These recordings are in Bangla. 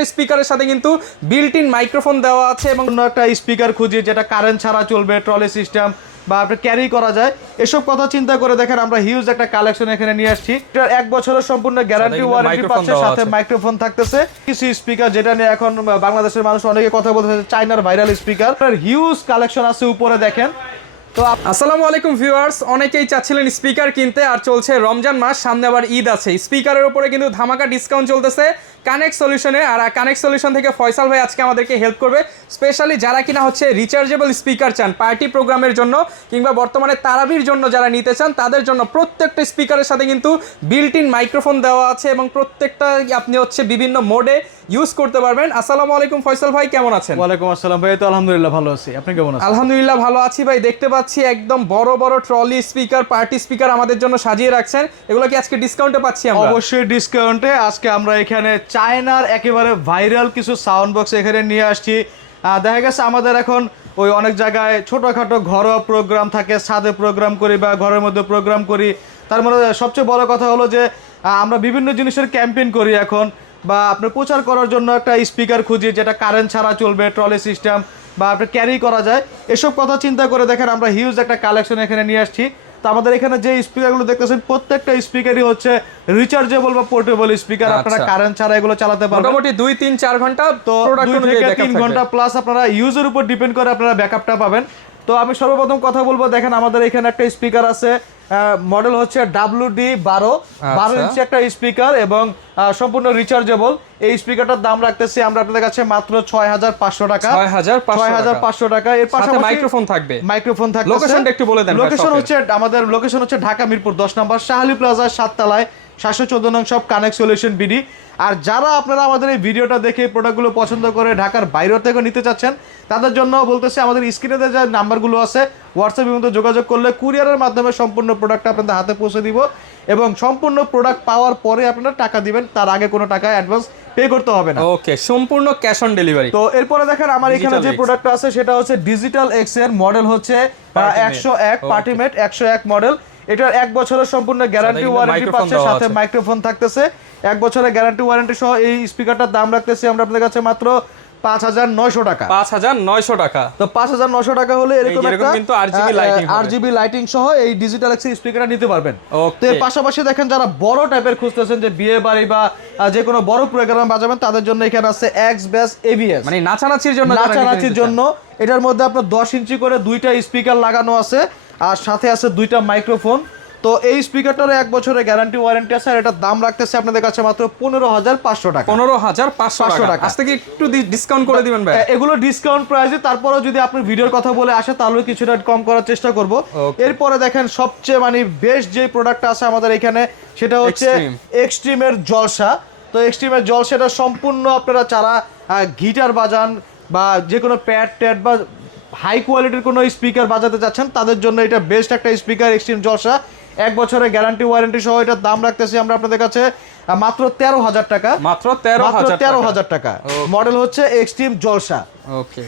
প্রত্যেকটা স্পিকারের সাথে কিন্তু বিল্ট ইন মাইক্রোফোন দেওয়া আছে এবং একটা স্পিকার খুঁজি যেটা কারেন্ট ছাড়া চলবে, ট্রলি সিস্টেম বা আপনি ক্যারি করা যায়, এসব কথা চিন্তা করে দেখেন আমরা হিউজ একটা কালেকশন এখানে নিয়ে আসছি। এটা 1 বছরের সম্পূর্ণ গ্যারান্টি ওয়ারেন্টি পাচ্ছে, সাথে মাইক্রোফোন থাকতেছে। কিছু স্পিকার যেটা নিয়ে এখন বাংলাদেশের মানুষ অনেকে কথা বলতেছে, চায়নার ভাইরাল স্পিকার, হিউজ কালেকশন আছে উপরে দেখেন। তো আসসালামু আলাইকুম ভিউয়ার্স, অনেকেই চাচ্ছিলেন স্পিকার কিনতে, আর চলছে রমজান মাস, সামনে আবার ঈদ আছে। স্পিকারের উপরে কিন্তু ধামাকা ডিসকাউন্ট চলতেছে কানেক্ট সলিউশনে। আর কানেক্ট সলিউশন থেকে ফয়সাল ভাই আজকে আমাদেরকে হেল্প করবে, স্পেশালি যারা কিনা হচ্ছে রিচার্জেবল স্পিকার চান পার্টি প্রোগ্রামের জন্য কিংবা বর্তমানে তারাবির জন্য যারা নিতে চান তাদের জন্য। প্রত্যেকটা স্পিকারের সাথে কিন্তু বিল্ট ইন মাইক্রোফোন দেওয়া আছে এবং প্রত্যেকটা আপনি হচ্ছে বিভিন্ন মোডে ইউজ করতে পারবেন। আসসালামু আলাইকুম ফয়সাল ভাই, কেমন আছেন? ওয়ালাইকুম আসসালাম ভাই, তো আলহামদুলিল্লাহ ভালো আছি, আপনি কেমন আছেন? আলহামদুলিল্লাহ ভালো আছি ভাই। দেখতে পাচ্ছি একদম বড় বড় ট্রলি স্পিকার, পার্টি স্পিকার আমাদের জন্য সাজিয়ে রাখছেন, এগুলো কি আজকে ডিসকাউন্টে পাচ্ছি আমরা? অবশ্যই ডিসকাউন্টে। আজকে আমরা এখানে চায়নার একেবারে ভাইরাল কিছু সাউন্ড বক্স এখানে নিয়ে আসছি। দেখা গেছে আমাদের এখন ওই অনেক জায়গায় ছোটোখাটো ঘরোয়া প্রোগ্রাম থাকে, ছাদে প্রোগ্রাম করি বা ঘরের মধ্যে প্রোগ্রাম করি। তার মধ্যে সবচেয়ে বড় কথা হলো যে আমরা বিভিন্ন জিনিসের ক্যাম্পেইন করি এখন, বা আপনার প্রচার করার জন্য একটা স্পিকার খুঁজি যেটা কারেন্ট ছাড়া চলবে, ট্রলি সিস্টেম বা আপনি ক্যারি করা যায়, এসব কথা চিন্তা করে দেখেন আমরা হিউজ একটা কালেকশন এখানে নিয়ে আসছি। তো আমাদের এখানে যে স্পিকারগুলো দেখতেছেন প্রত্যেকটা স্পিকারই হচ্ছে রিচার্জেবল বা পোর্টেবল স্পিকার, আপনারা কারেন্ট ছাড়া এগুলো চালাতে পারবেন মোটামুটি 2-3-4 ঘন্টা, তো 2 থেকে 3 ঘন্টা প্লাস আপনারা ইউজের উপর ডিপেন্ড করে আপনারা ব্যাকআপটা পাবেন। তো আমি সর্বপ্রথম কথা বলবো, দেখেন আমাদের এখানে একটা স্পিকার আছে, মডেল হচ্ছে WD-12, 12 ইঞ্চি একটা স্পিকার এবং সম্পূর্ণ রিচার্জেবল। এই স্পিকারটার দাম রাখতেছি আমরা আপনাদের কাছে মাত্র 6500 টাকা। 6500 টাকা। এর পাশাপাশি মাইক্রোফোন থাকবে। লোকেশনটা একটু বলে দেন। লোকেশন হচ্ছে আমাদের লোকেশন হচ্ছে ঢাকা মিরপুর 10 নম্বর শাহালি প্লাজা 7 তলায় 714 নং সব কানেক্ট সলিউশন বিডি। আর যারা আপনারা আমাদের এই ভিডিওটা দেখে প্রোডাক্টগুলো পছন্দ করে ঢাকার বাইরে থেকে নিতে চাচ্ছেন তাদের জন্য বলতেছি, আমাদের স্ক্রিনে যে নাম্বারগুলো আছে হোয়াটসঅ্যাপের মধ্যে যোগাযোগ করলে কুরিয়ারের মাধ্যমে সম্পূর্ণ প্রোডাক্টটা আপনাদের হাতে পৌঁছে দিব এবং সম্পূর্ণ প্রোডাক্ট পাওয়ার পরে আপনারা টাকা দিবেন, তার আগে কোনো টাকা অ্যাডভান্স পে করতে হবে না। ওকে, সম্পূর্ণ ক্যাশ অন ডেলিভারি। তো এরপরে দেখেন আমার এখানে যে প্রোডাক্টটা আছে সেটা হচ্ছে ডিজিটাল এক্স এর মডেল হচ্ছে 101 পার্টিমেট 101 মডেল। এটার 1 বছরের সম্পূর্ণ গ্যারান্টি ওয়ারেন্টি পাচ্ছে, সাথে মাইক্রোফোন থাকতেছে। 1 বছরের গ্যারান্টি ওয়ারেন্টি সহ এই স্পিকারটার দাম রাখতেছি আমরা আপনাদের কাছে মাত্র 5900 টাকা। 5900 টাকা। তো 5900 টাকা হলে এরকম একটা কিন্তু আরজিবি লাইটিং সহ এই ডিজিটাল এক্স স্পিকারটা নিতে পারবেন। তো এর পাশাপাশি দেখেন যারা বড় টাইপের খুঁজতেছেন, যে বিয়ে বাড়ি বা যে কোনো বড় প্রোগ্রাম বাজাবেন তাদের জন্য এখানে আছে এক্স বেস এবিএস, মানে নাচানাচির জন্য। এটার মধ্যে আপনার 10 ইঞ্চি করে দুইটা স্পিকার লাগানো আছে আর সাথে আছে দুইটা মাইক্রোফোন। তো এই স্পিকারটার 1 বছরের গ্যারান্টি ওয়ারেন্টি আছে, আর এটার দাম রাখতেছে আপনাদের কাছে মাত্র 15500 টাকা। 15500 টাকা। আজ থেকে একটু ডিসকাউন্ট করে দিবেন ভাই। এগুলো ডিসকাউন্ট প্রাইসে, তারপরেও যদি আপনি ভিডিওর কথা বলে আসে তাহলে কিছুটা কম করার চেষ্টা করব। এরপরে দেখেন সবচেয়ে মানে বেস্ট যে প্রোডাক্টটা আছে আমাদের এখানে সেটা হচ্ছে এক্সট্রিমের জলসা। তো এক্সট্রিমের জলসাটা সম্পূর্ণ আপনারা যারা গিটার বাজান বা যে কোনো প্যাড ট্যাড বা হাই কোয়ালিটির কোনো স্পিকার বাজাতে যাচ্ছেন তাদের জন্য এটা বেস্ট একটা স্পিকার এক্সট্রিম জলসা। 1 বছরের গ্যারান্টি ওয়ারেন্টি সহ এটার দাম রাখতেছি আমরা আপনাদের কাছে মাত্র 13000 টাকা। মাত্র 13000 টাকা। মডেল হচ্ছে এক্সট্রিম জলসা।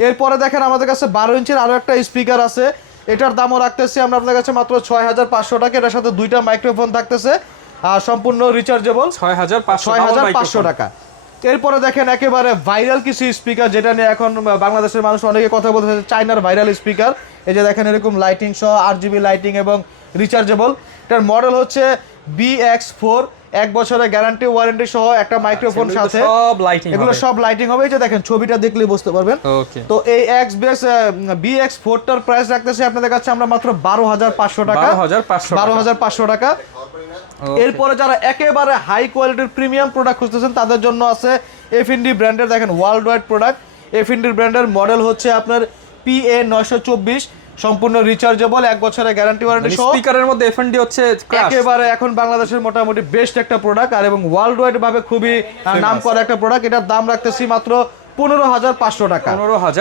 এরপরে দেখেন আমাদের কাছে 12 ইঞ্চির আরো একটা স্পিকার আছে, এটার দামও রাখতেছি আমরা আপনাদের কাছে মাত্র 6500 টাকা। এটার সাথে দুইটা মাইক্রোফোন থাকতেছে আর সম্পূর্ণ রিচার্জেবল 6500 টাকা। এরপরে দেখেন একেবারে ভাইরাল কিছু স্পিকার যেটা নিয়ে এখন বাংলাদেশের মানুষ অনেকে কথা বলতেছে, চায়নার ভাইরাল স্পিকার। এই যে দেখেন এরকম লাইটিং সহ আরজিবি লাইটিং এবং রিচার্জেবল। এটার মডেল হচ্ছে BX4, 1 বছরের গ্যারান্টি ওয়ারেন্টি সহ একটা মাইক্রোফোন সাথে, এগুলো সব লাইটিং হবে। এই যে দেখেন ছবিটা দেখলেই বুঝতে পারবেন। তো এই BX4 টার প্রাইস রাখতেছি আপনাদের কাছে আমরা মাত্র 12500 টাকা। 12500 টাকা। এরপরে যারা একেবারে হাই কোয়ালিটির প্রিমিয়াম প্রোডাক্ট খুঁজতেছেন তাদের জন্য আছে এফএনডি ব্র্যান্ডের, দেখেন ওয়ার্ল্ড ওয়াইড প্রোডাক্ট। এফএনডি ব্র্যান্ডের মডেল হচ্ছে আপনার PA924, সম্পূর্ণ রিচার্জেবল, 1 বছরের গ্যারান্টি ওয়ারেন্টি সহ। স্পিকারের মধ্যে এফএনডি হচ্ছে একেবারে এখন বাংলাদেশের মোটামুটি বেস্ট একটা প্রোডাক্ট আর এবং ওয়ার্ল্ড ওয়াইড ভাবে খুবই নামকরা একটা প্রোডাক্ট। এটার দাম রাখতেছি মাত্র 15500 টাকা।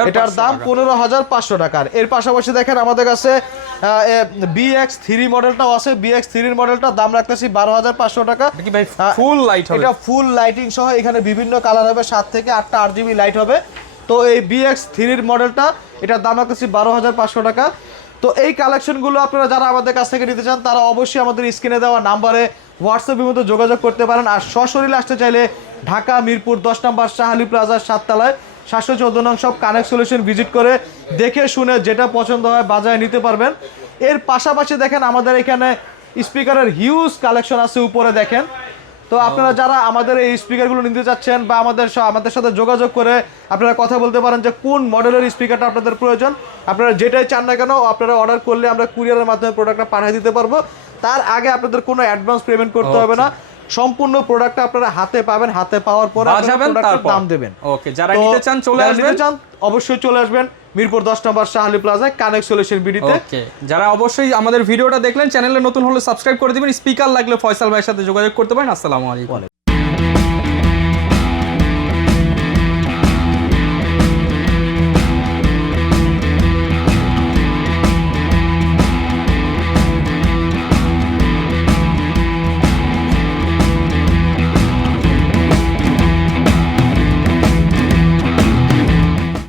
এটার দাম 15500 টাকা। এর পাশাপাশি দেখেন আমাদের কাছে BX3 মডেলটাও আছে। BX3 মডেলটার দাম রাখতেছি 12500 টাকা। ফুল লাইট হবে, এটা ফুল লাইটিং সহ, এখানে বিভিন্ন কালার হবে, 7 থেকে 8টা আরজিবি লাইট হবে। তো এই BX3 মডেলটা এটার দাম রাখতেছি 12500 টাকা। তো এই কালেকশনগুলো আপনারা যারা আমাদের কাছ থেকে নিতে চান তারা অবশ্যই আমাদের স্ক্রিনে দেওয়া নাম্বারে হোয়াটসঅ্যাপের মধ্যে যোগাযোগ করতে পারেন। আর সশরীরে আসতে চাইলে ঢাকা মিরপুর 10 নম্বর শাহালি প্লাজার 7 তলায় 714 নং সব কানেক্ট সলিউশন ভিজিট করে দেখে শুনে যেটা পছন্দ হয় বাজারে নিতে পারবেন। এর পাশাপাশি দেখেন আমাদের এখানে স্পিকারের হিউজ কালেকশন আছে উপরে দেখেন। তো আপনারা যারা আমাদের এই স্পিকারগুলো নিতে চাচ্ছেন বা আমাদের সাথে যোগাযোগ করে আপনারা কথা বলতে পারেন যে কোন মডেলের স্পিকারটা আপনাদের প্রয়োজন। আপনারা যেটাই চান না কেন আপনারা অর্ডার করলে আমরা কুরিয়ারের মাধ্যমে প্রোডাক্টটা পাঠিয়ে দিতে পারবো। তার আগে আপনাদের কোনো অ্যাডভান্স পেমেন্ট করতে হবে না, সম্পূর্ণ প্রোডাক্টটা আপনারা হাতে পাবেন, হাতে পাওয়ার পরে আপনারা প্রোডাক্টের দাম দেবেন। ওকে, যারা নিতে চান চলে আসবেন, অবশ্যই চলে আসবেন মিরপুর 10 নম্বর শাহালি প্লাজায় কানেক্ট সলিউশন ভিডিওতে। ওকে, যারা অবশ্যই আমাদের ভিডিওটা দেখলেন চ্যানেলে নতুন হলে সাবস্ক্রাইব করে দিবেন। স্পিকার লাগলে ফয়সাল ভাইয়ের সাথে যোগাযোগ করতে পারেন। আসসালামু আলাইকুম।